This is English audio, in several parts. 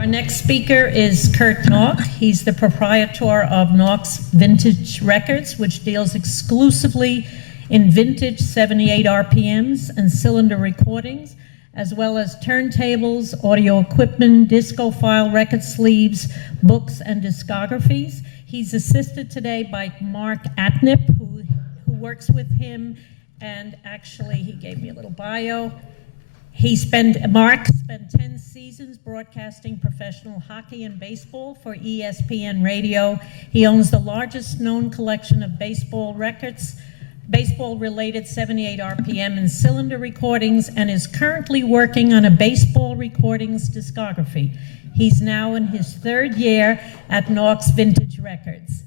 Our next speaker is Kurt Nauck. He's the proprietor of Nauck's Vintage Records, which deals exclusively in vintage 78 RPMs and cylinder recordings, as well as turntables, audio equipment, disco file record sleeves, books, and discographies. He's assisted today by Mark Atnip, who works with him, and actually he gave me a little bio. Mark spent 10 seasons broadcasting professional hockey and baseball for ESPN Radio. He owns the largest known collection of baseball records, baseball-related 78 RPM and cylinder recordings, and is currently working on a baseball recordings discography. He's now in his third year at Nauck's Vintage Records.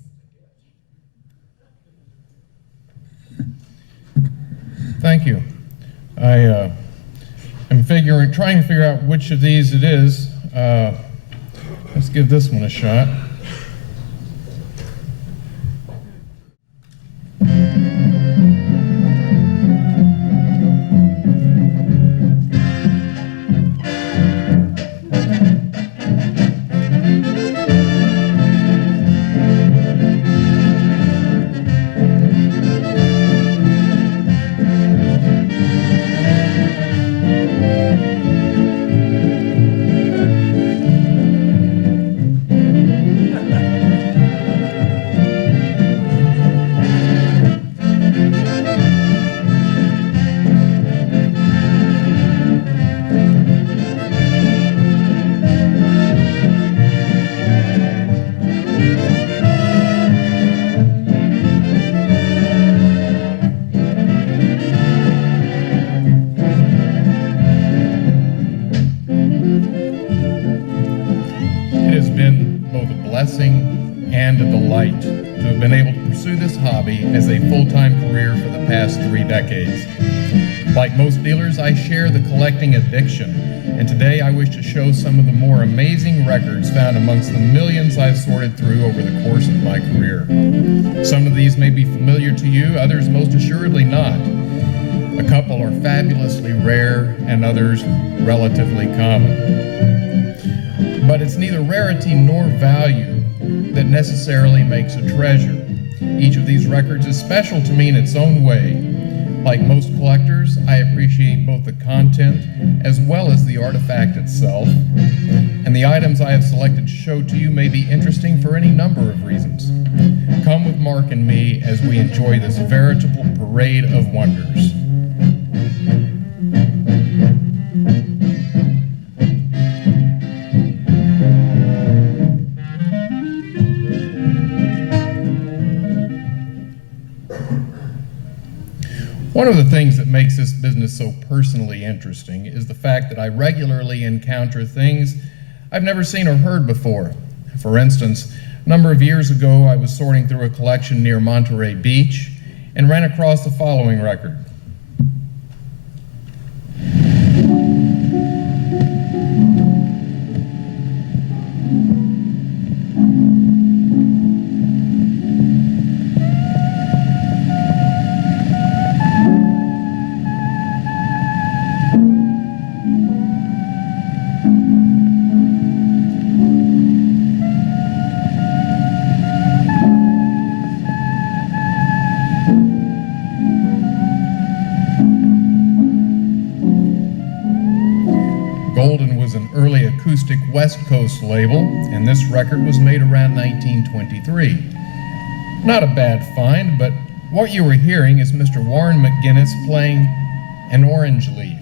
Thank you. I'm trying to figure out which of these it is. Let's give this one a shot. And a delight to have been able to pursue this hobby as a full-time career for the past 3 decades. Like most dealers, I share the collecting addiction, and today I wish to show some of the more amazing records found amongst the millions I've sorted through over the course of my career. Some of these may be familiar to you, others most assuredly not. A couple are fabulously rare, and others relatively common. But it's neither rarity nor value that necessarily makes a treasure. Each of these records is special to me in its own way. Like most collectors, I appreciate both the content as well as the artifact itself, and the items I have selected to show to you may be interesting for any number of reasons. Come with Mark and me as we enjoy this veritable parade of wonders. One of the things that makes this business so personally interesting is the fact that I regularly encounter things I've never seen or heard before. For instance, a number of years ago, I was sorting through a collection near Monterey Beach and ran across the following record. Acoustic West Coast label, and this record was made around 1923. Not a bad find, but what you were hearing is Mr. Warren McGinnis playing An Orange Leaf.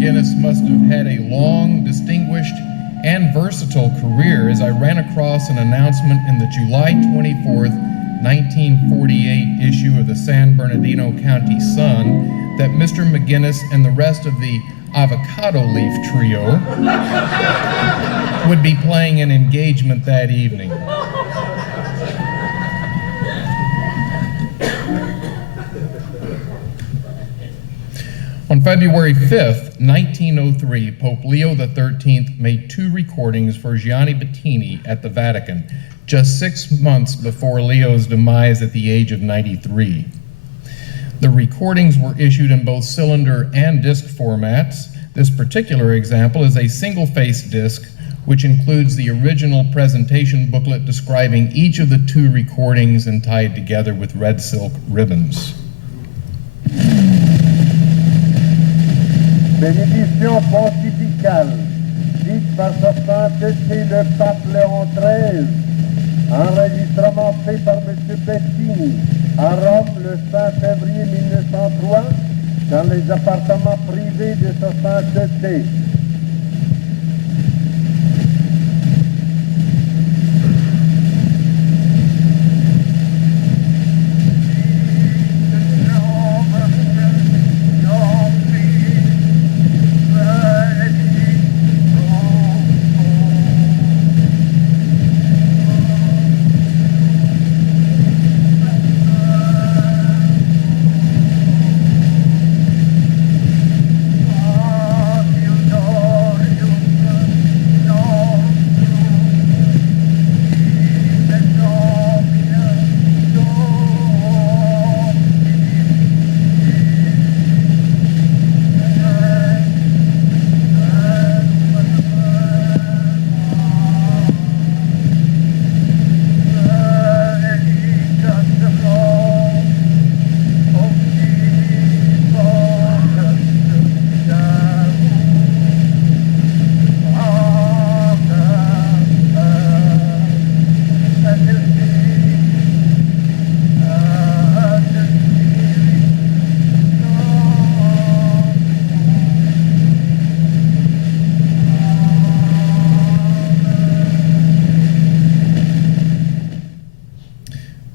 Guinness must have had a long, distinguished, and versatile career, as I ran across an announcement in the July 24th, 1948 issue of the San Bernardino County Sun that Mr. McGinnis and the rest of the Avocado Leaf Trio would be playing an engagement that evening. On February 5th, 1903, Pope Leo XIII made 2 recordings for Gianni Bettini at the Vatican, just 6 months before Leo's demise at the age of 93. The recordings were issued in both cylinder and disc formats. This particular example is a single-face disc, which includes the original presentation booklet describing each of the 2 recordings and tied together with red silk ribbons. Bénédiction pontificale, dite par sa sainteté le pape Léon XIII, enregistrement fait par M. Bettini à Rome le 5 février 1903 dans les appartements privés de sa sainteté.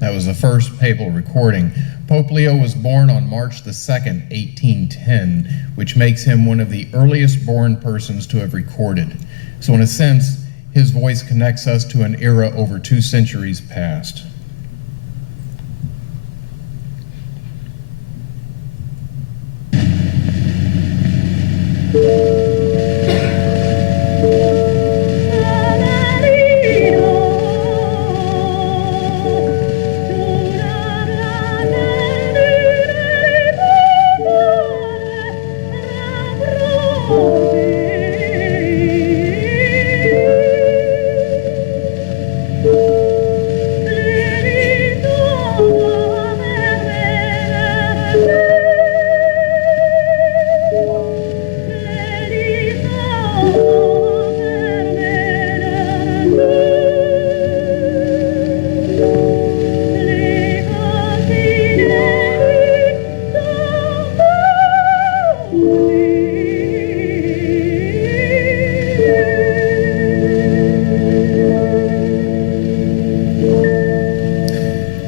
That was the first papal recording. Pope Leo was born on March the 2nd, 1810, which makes him one of the earliest born persons to have recorded. So in a sense, his voice connects us to an era over 2 centuries past.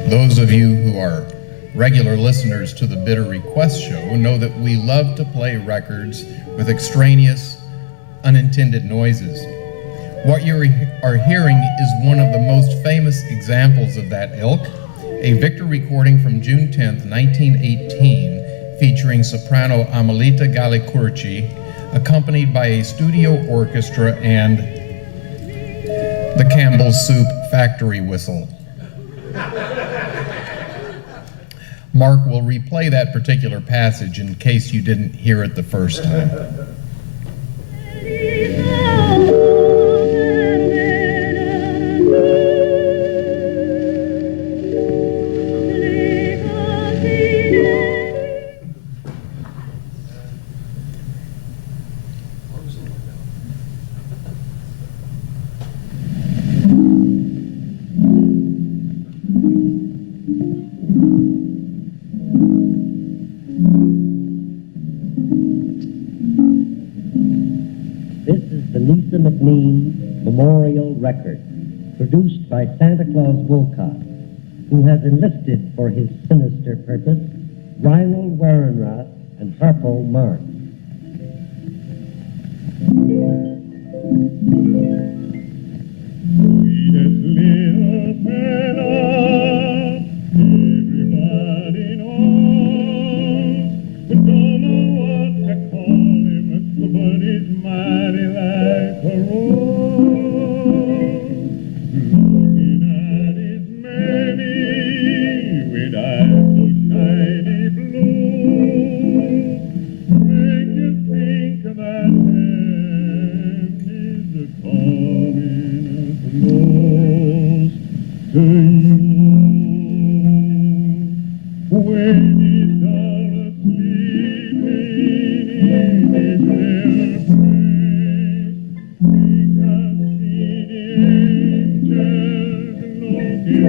Those of you who are regular listeners to the Bitter Request Show know that we love to play records with extraneous, unintended noises. What you are hearing is one of the most famous examples of that ilk, a Victor recording from June 10th, 1918, featuring soprano Amelita Gallicurci, accompanied by a studio orchestra and the Campbell's Soup factory whistle. Mark will replay that particular passage in case you didn't hear it the first time. Memorial record produced by Santa Claus Wolcott, who has enlisted for his sinister purpose Reinald Werenroth and Harpo Marx. Everybody knows, don't know what I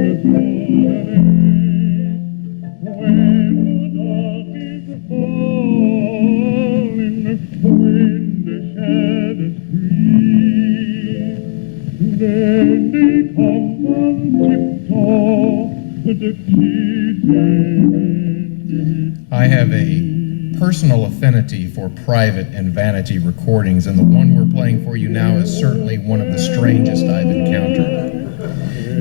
have a personal affinity for private and vanity recordings, and the one we're playing for you now is certainly one of the strangest I've encountered.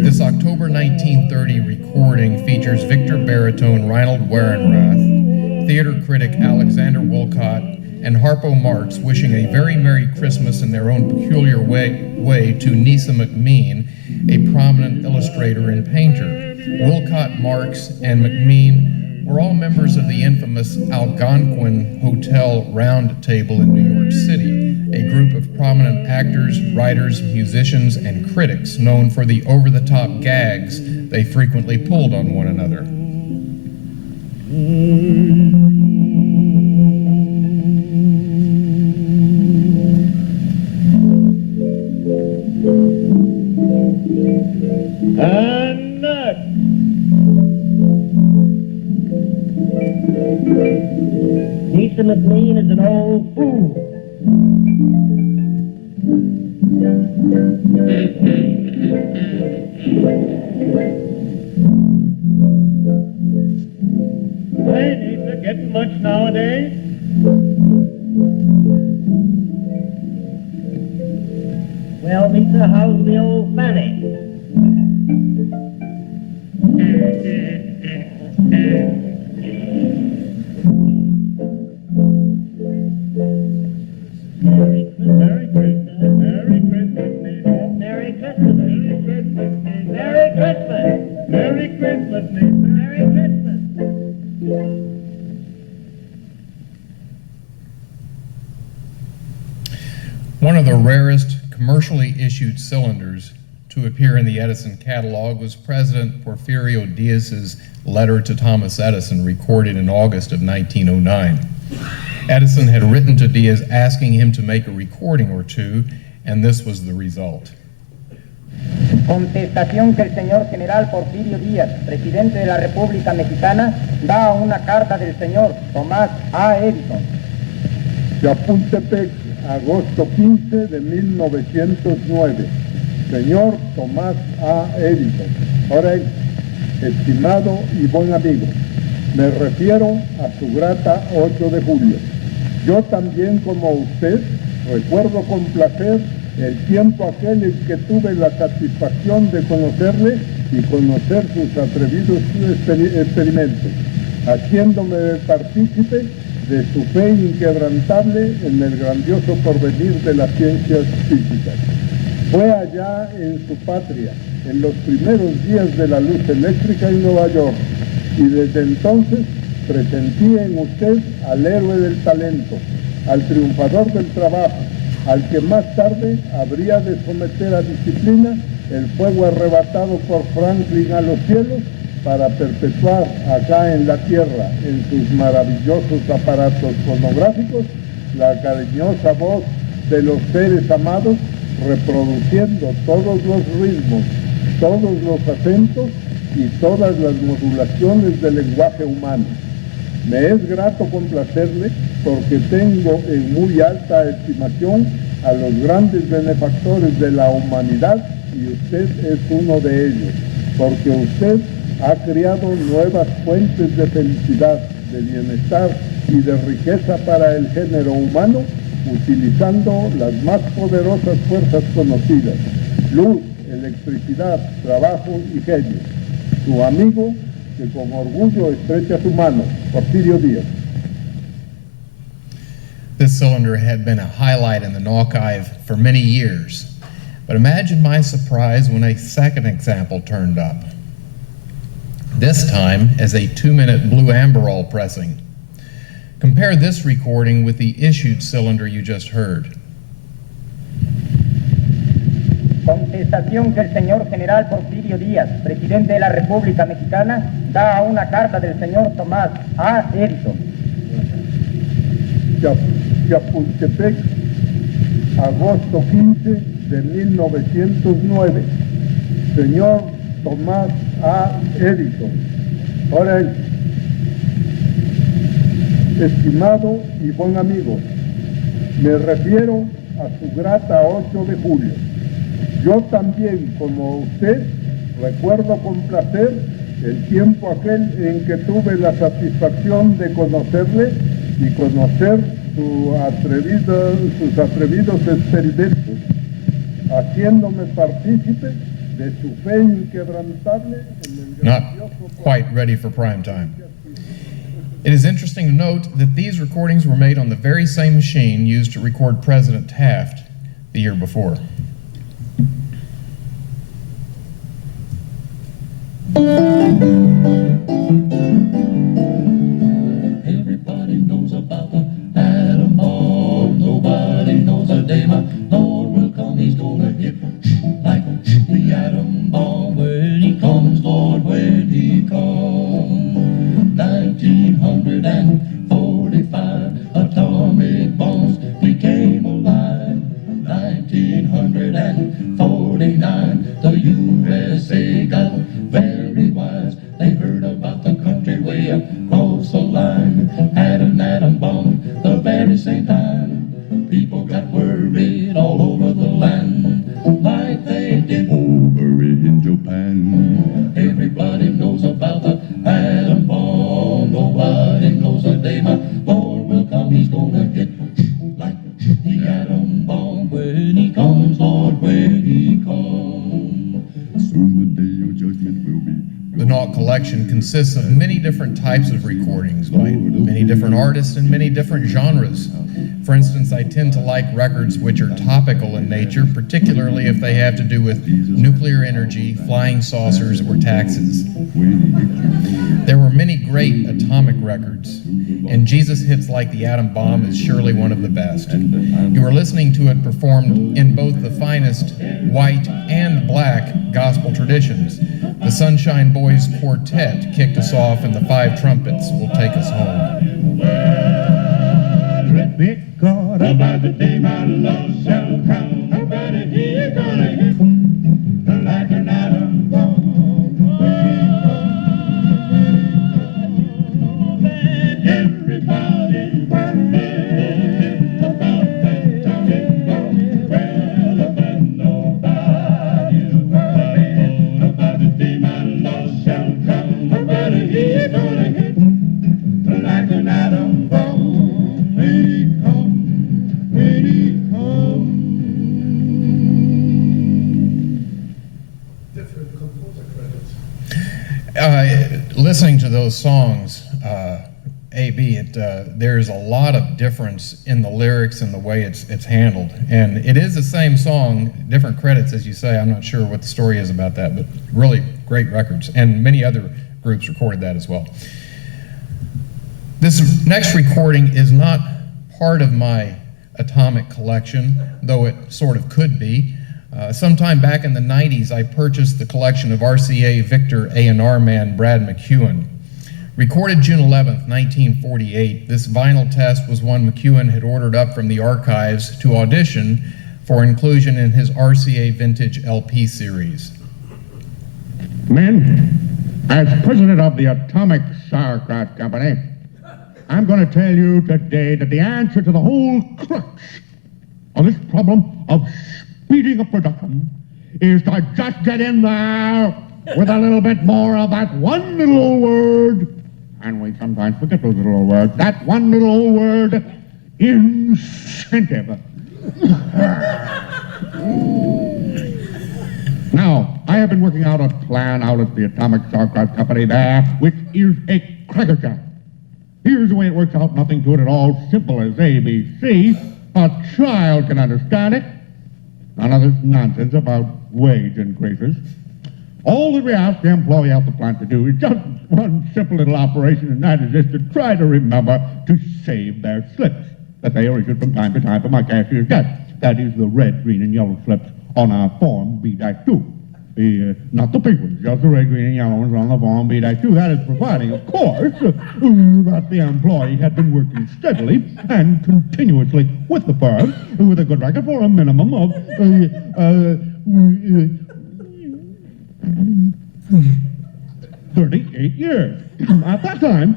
This October 1930 recording features Victor baritone Reinhold Werenrath, theater critic Alexander Wolcott, and Harpo Marx wishing a very Merry Christmas in their own peculiar way to Nisa McMean, a prominent illustrator and painter. Wolcott, Marx, and McMean were all members of the infamous Algonquin Hotel Round Table in New York City, a group of prominent actors, writers, musicians, and critics known for the over-the-top gags they frequently pulled on one another. Nisa McMean is an old fool. Hey, Nisa, getting much nowadays? Well, Nisa, how's the old Fanny? Merry Christmas. Merry Christmas, Nisa. Merry Christmas. Merry Christmas, Nisa. Merry Christmas. Merry Christmas, Nisa. Merry Christmas. One of the rarest commercially issued cylinders to appear in the Edison catalog was President Porfirio Diaz's letter to Thomas Edison, recorded in August of 1909. Edison had written to Diaz asking him to make a recording or two, and this was the result. Contestación que el señor general Porfirio Díaz, presidente de la República Mexicana, da a una carta del señor Tomás A. Edison. Chapultepec, agosto 15 de 1909. Señor Tomás A. Edison, Orex, estimado y buen amigo, me refiero a su grata 8 de julio. Yo también, como usted, recuerdo con placer el tiempo aquel en que tuve la satisfacción de conocerle y conocer sus atrevidos experimentos, haciéndome partícipe de su fe inquebrantable en el grandioso porvenir de las ciencias físicas. Fue allá en su patria, en los primeros días de la luz eléctrica en Nueva York, y desde entonces presentí en usted al héroe del talento, al triunfador del trabajo, al que más tarde habría de someter a disciplina el fuego arrebatado por Franklin a los cielos para perpetuar acá en la tierra, en sus maravillosos aparatos fonográficos, la cariñosa voz de los seres amados, reproduciendo todos los ritmos, todos los acentos y todas las modulaciones del lenguaje humano. Me es grato complacerle porque tengo en muy alta estimación a los grandes benefactores de la humanidad y usted es uno de ellos, porque usted ha creado nuevas fuentes de felicidad, de bienestar y de riqueza para el género humano, utilizando las más poderosas fuerzas conocidas: luz, electricidad, trabajo y genio. Su amigo, que con orgullo estrecha su mano, Porfirio Díaz. This cylinder had been a highlight in the Nauckive for many years, but imagine my surprise when a second example turned up. This time as a 2-minute blue amberol pressing. Compare this recording with the issued cylinder you just heard. Contestación que el señor general Porfirio Díaz, presidente de la República Mexicana, da a una carta del señor Tomás A. Edison. Chapultepec, agosto 15 de 1909. Señor Tomás A. Edison. Ahora, estimado y buen amigo, me refiero a su grata 8 de julio. Yo también, como usted, recuerdo con placer el tiempo aquel en que tuve la satisfacción de conocerle y conocer sus atrevidos experimentos, haciéndome partícipe de su fe inquebrantable en el Not grandioso quite ready for prime time. It is interesting to note that these recordings were made on the very same machine used to record President Taft the year before. Everybody knows about the atom bomb. Nobody knows a day my Lord will come. He's gonna hit like the atom bomb. When he comes, Lord, when he comes. 1945, atomic bombs became alive. 1949, the USA got very wise. They heard about the country way across the line. Had an atom bomb the very same time. People got worried all over the land, like they did over in Japan. Everybody knows about the atom bomb. Nobody knows the day my Lord will come. He's gonna hit like the atom bomb. When he comes, Lord, when he comes. Soon the day of judgment will be. The Nauck collection consists of many different types of recordings by many different artists and many different genres. For instance, I tend to like records which are topical in nature, particularly if they have to do with nuclear energy, flying saucers, or taxes. There were many great atomic records, and Jesus Hits Like the Atom Bomb is surely one of the best. You are listening to it performed in both the finest white and black gospel traditions. The Sunshine Boys Quartet kicked us off, and the Five Trumpets will take us home. Big God, about the day my Lord shall come. Nobody here gonna hit like an atom bomb. Everybody wondering about that atomic bomb. Well, but nobody's worried about the day my Lord shall come. Nobody here gonna hit like an atom bomb. Listening to those songs, there's a lot of difference in the lyrics and the way it's handled. And it is the same song, different credits, as you say. I'm not sure what the story is about that, but really great records. And many other groups recorded that as well. This next recording is not part of my atomic collection, though it sort of could be. Sometime back in the 90s, I purchased the collection of RCA Victor A&R man Brad McEwen. Recorded June 11th, 1948, this vinyl test was one McEwen had ordered up from the archives to audition for inclusion in his RCA Vintage LP series. Men, as president of the Atomic Sauerkraut Company, I'm going to tell you today that the answer to the whole crux of this problem of speeding up production is to just get in there with a little bit more of that one little old word, and we sometimes forget those little old words, that one little old word, incentive. Now, I have been working out a plan out at the Atomic Sauerkraut Company there, which is a crackerjack. Here's the way it works out, nothing to it at all, simple as ABC. A child can understand it. None of this nonsense about wage increases. All that we ask the employee at the plant to do is just one simple little operation, and that is just to try to remember to save their slips that they are issued from time to time from my cashier's desk. That is the red, green, and yellow slips on our Form B-2. Not the pink ones, just the red, green, and yellow ones on the Form B-2. That is providing, of course, that the employee had been working steadily and continuously with the firm with a good record for a minimum of years. At that time,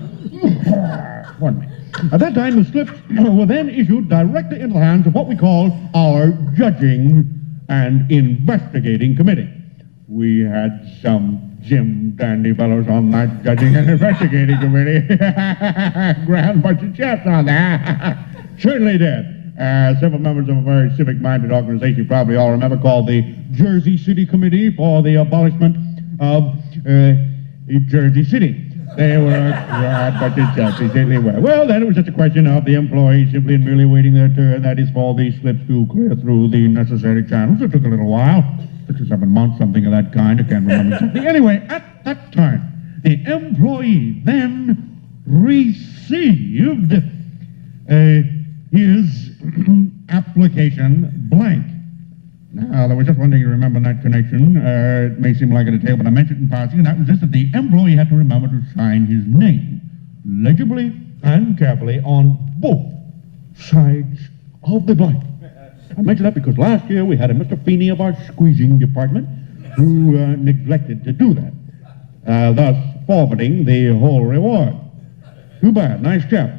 pardon me. At that time, the slips were then issued directly into the hands of what we call our judging and investigating committee. We had some Jim Dandy fellows on that judging and investigating committee. Grand bunch of chaps on that. Certainly did. Several members of a very civic-minded organization you probably all remember called the Jersey City Committee for the Abolishment of Jersey City. They were a bunch of chaps, they certainly were. Well, then it was just a question of the employees simply and merely waiting their turn, that is, for these slips to clear through the necessary channels. It took a little while, 6 or 7 months, something of that kind, I can't remember exactly. Anyway, at that time, the employee then received his application blank. Now, there was just one thing you remember in that connection. It may seem like a detail, but I mentioned it in passing, and that was just that the employee had to remember to sign his name legibly and carefully on both sides of the blank. I mention that because last year we had a Mr. Feeney of our squeezing department who neglected to do that, thus forfeiting the whole reward. Too bad. Nice chap.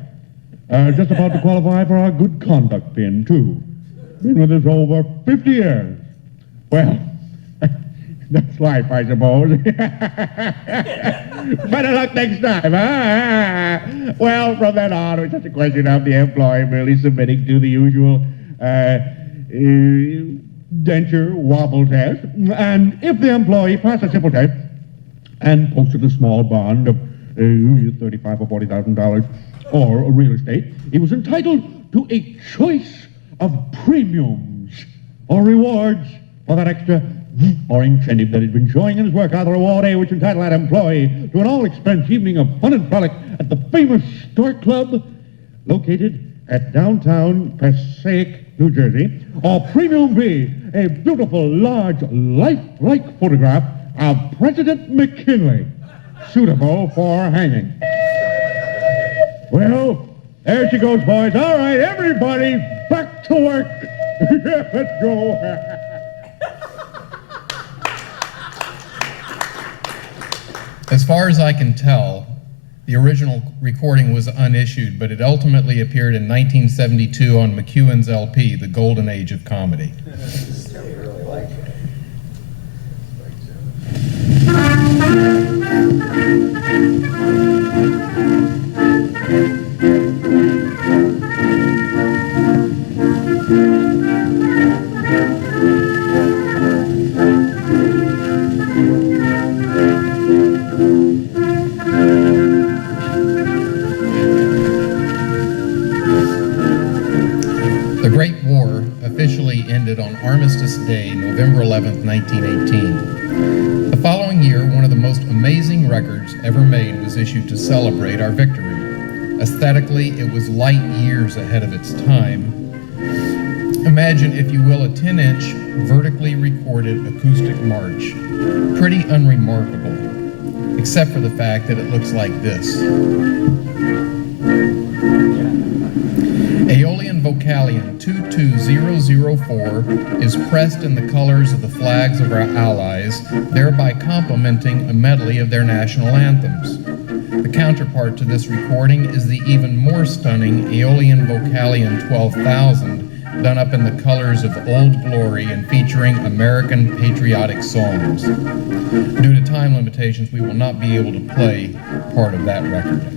Just about to qualify for our good conduct pin, too. Been with us over 50 years. Well, that's life, I suppose. Better luck next time, huh? Well, from then on, it was just a question of the employee merely submitting to the usual denture wobble test. And if the employee passed a simple test and posted a small bond of $35,000 or $40,000 or real estate, he was entitled to a choice of premiums or rewards for that extra or incentive that he'd been showing in his work. The reward which entitled that employee to an all-expense evening of fun and frolic at the famous Stork Club located at downtown Passaic, New Jersey. Or premium B, a beautiful, large, lifelike photograph of President McKinley, suitable for hanging. Well, there she goes, boys. All right, everybody, back to work. Let's go. As far as I can tell, the original recording was unissued, but it ultimately appeared in 1972 on McEwen's LP, The Golden Age of Comedy. The Great War officially ended on Armistice Day, November 11th, 1918. The following year, one of the most amazing records ever made was issued to celebrate our victory. Aesthetically, it was light years ahead of its time. Imagine, if you will, a 10-inch vertically recorded acoustic march. Pretty unremarkable, except for the fact that it looks like this. Aeolian Vocalion 22004 is pressed in the colors of the flags of our allies, thereby complementing a medley of their national anthems. The counterpart to this recording is the even more stunning Aeolian Vocalion 12,000, done up in the colors of Old Glory and featuring American patriotic songs. Due to time limitations, we will not be able to play part of that record.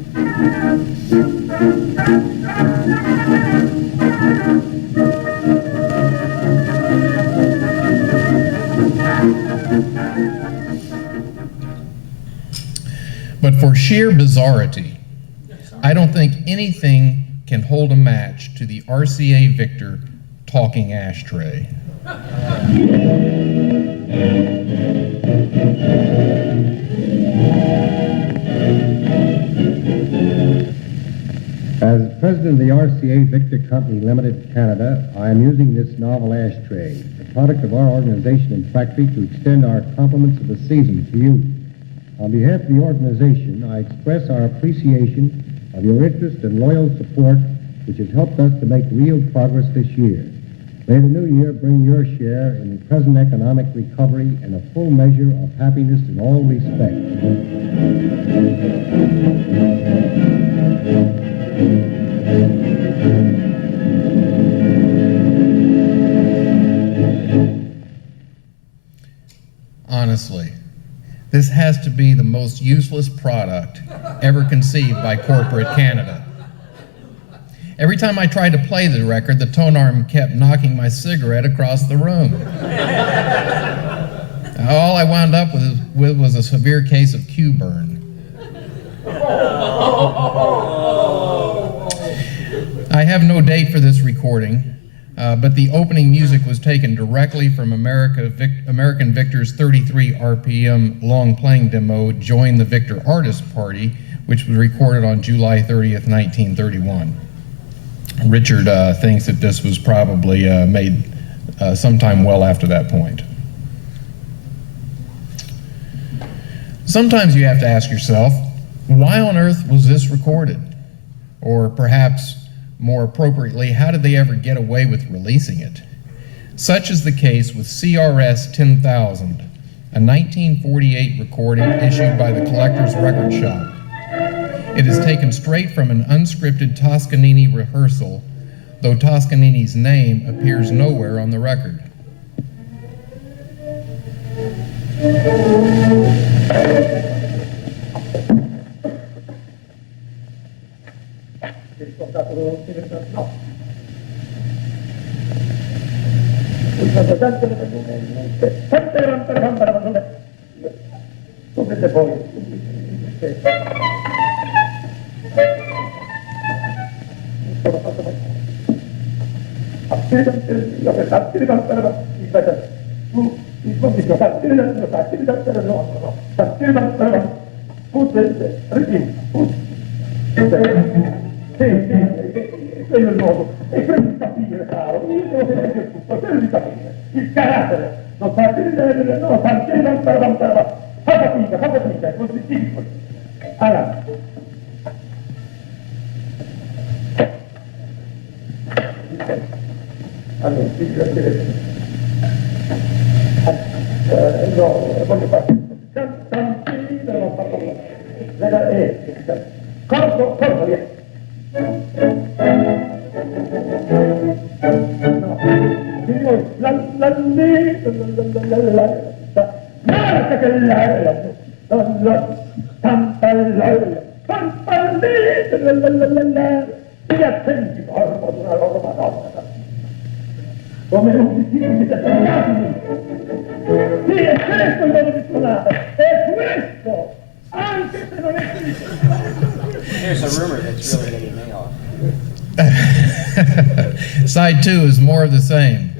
But for sheer bizarrity, I don't think anything can hold a match to the RCA Victor talking ashtray. As president of the RCA Victor Company Limited, Canada, I am using this novel ashtray, a product of our organization and factory, to extend our compliments of the season to you. On behalf of the organization, I express our appreciation of your interest and loyal support, which has helped us to make real progress this year. May the new year bring your share in the present economic recovery and a full measure of happiness in all respects. Honestly, this has to be the most useless product ever conceived by corporate Canada. Every time I tried to play the record, the tone arm kept knocking my cigarette across the room. All I wound up with was a severe case of Q burn. I have no date for this recording, but the opening music was taken directly from American Victor's 33 RPM long playing demo, Join the Victor Artist Party, which was recorded on July 30th, 1931. Richard thinks that this was probably made sometime well after that point. Sometimes you have to ask yourself, why on earth was this recorded? Or perhaps more appropriately, how did they ever get away with releasing it? Such is the case with CRS 10,000, a 1948 recording issued by the Collector's Record Shop. It is taken straight from an unscripted Toscanini rehearsal, though Toscanini's name appears nowhere on the record. Quello è il modo, e quello di capire, caro, io devo sapere tutto, quello di capire, il carattere, non fa vedere, no, fa fatica, è così piccolo. Allora, figlio, no, voglio fare, cantantino, non fa parlare, corso, via. No, signori, stai attenti, corpo di una loro madonna, come non si dice, sì, è questo il modo di suonare, è questo, anche se non è questo. There's a rumor that's really going to get me off. Side 2 is more of the same,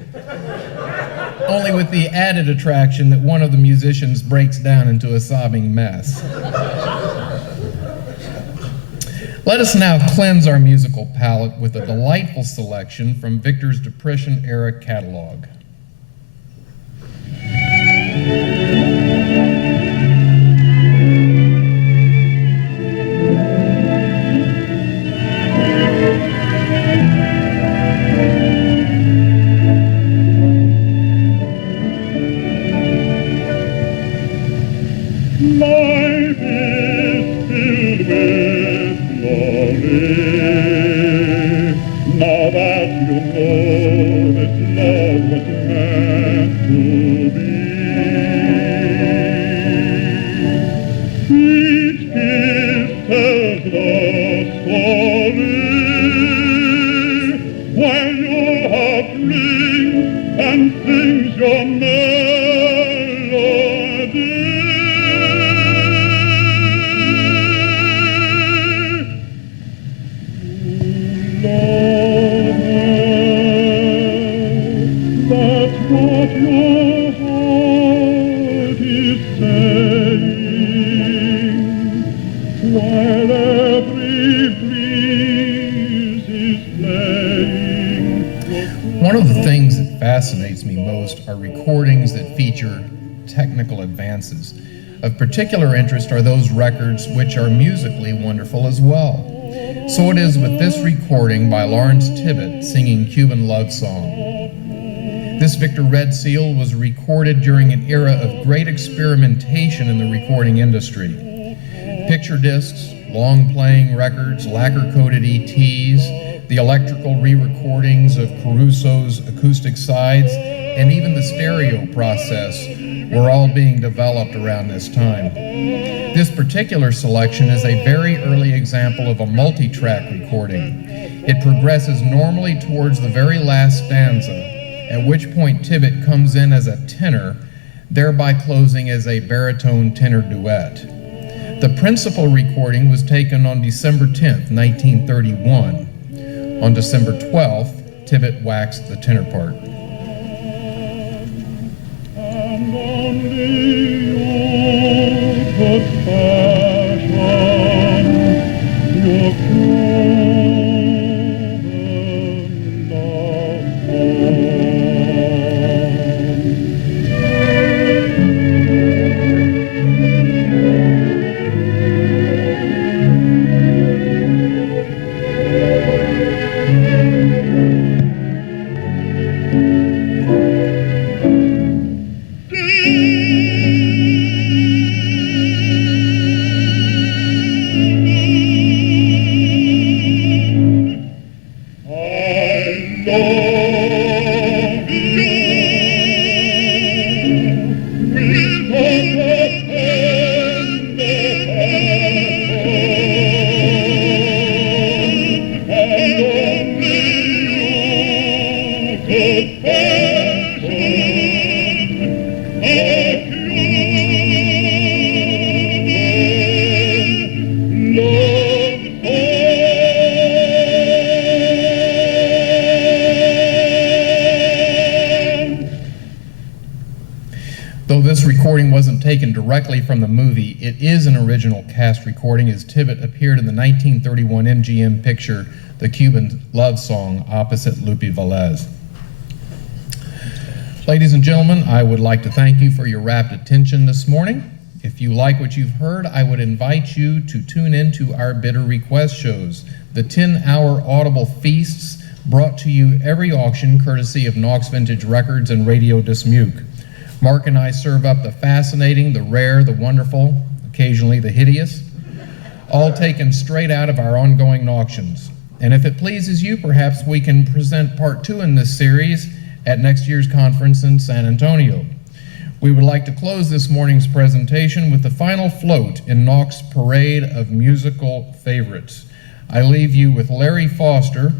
only with the added attraction that one of the musicians breaks down into a sobbing mess. Let us now cleanse our musical palate with a delightful selection from Victor's Depression-era catalog. One of the things that fascinates me most are recordings that feature technical advances. Of particular interest are those records which are musically wonderful as well. So it is with this recording by Lawrence Tibbett singing Cuban Love Song. This Victor Red Seal was recorded during an era of great experimentation in the recording industry. Picture discs, long-playing records, lacquer-coated ETs, the electrical re-recordings of Caruso's acoustic sides, and even the stereo process were all being developed around this time. This particular selection is a very early example of a multi-track recording. It progresses normally towards the very last stanza, at which point Tibbet comes in as a tenor, thereby closing as a baritone tenor duet. The principal recording was taken on December 10th, 1931. On December 12th, Tibbet waxed the tenor part. And only you could fashion your proven love song. Though this recording wasn't taken directly from the movie, it is an original cast recording as Tibbet appeared in the 1931 MGM picture, The Cuban Love Song, opposite Lupe Velez. Ladies and gentlemen, I would like to thank you for your rapt attention this morning. If you like what you've heard, I would invite you to tune in to our Bidder Request shows, the 10-hour audible feasts brought to you every auction courtesy of Nauck's Vintage Records and Radio Dismuke. Mark and I serve up the fascinating, the rare, the wonderful, occasionally the hideous, all taken straight out of our ongoing auctions. And if it pleases you, perhaps we can present part 2 in this series at next year's conference in San Antonio. We would like to close this morning's presentation with the final float in Nauck's parade of musical favorites. I leave you with Larry Foster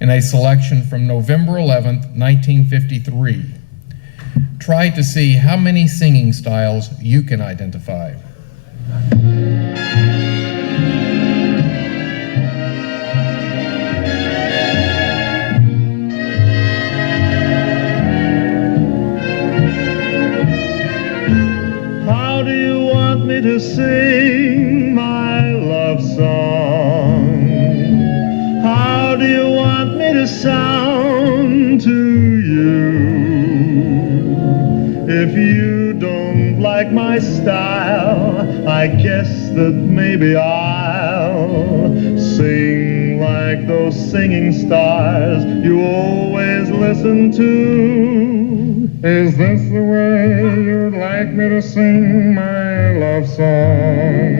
in a selection from November 11th, 1953. Try to see how many singing styles you can identify. How do you want me to sing my love song? How do you want me to sound to you? If you don't like my style, I guess that maybe I'll sing like those singing stars you always listen to. Is this the way you'd like me to sing my love song?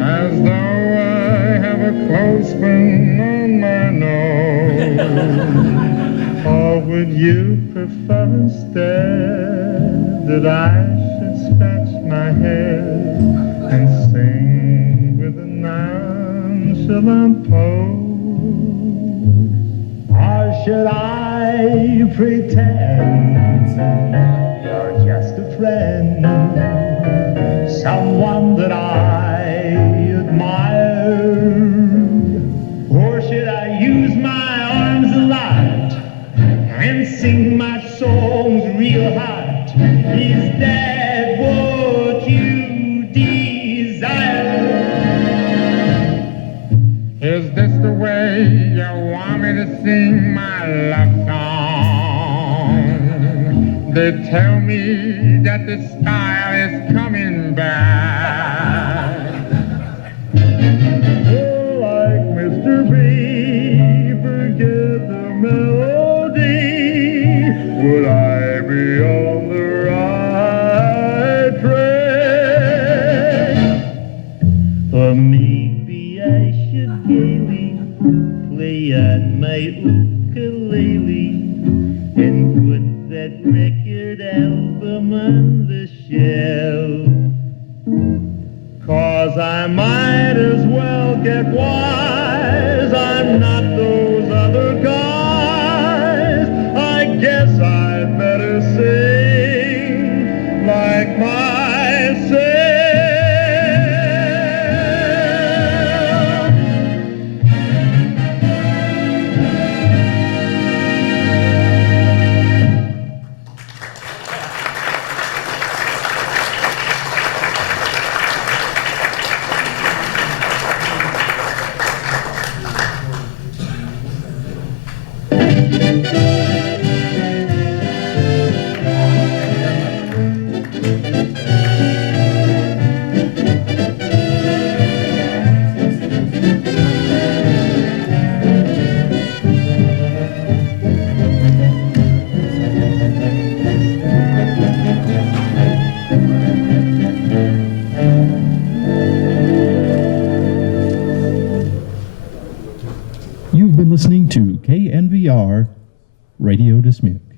As though I have a clothespin on my nose. Or would you prefer instead that I should scratch my head and sing with a nonchalant pose? Or should I pretend you're just a friend, someone that I admire? Or should I use my arms a lot and sing my songs real hot? Is that what you desire? Is this the way you want me to sing my love song? They tell me that the style is coming back. Oh, like Mr. B, forget the melody. 'cause I might as well get wise. I'm not those other guys. I guess I'd better sing like myself. You've been listening to KNVR Radio Dismukes.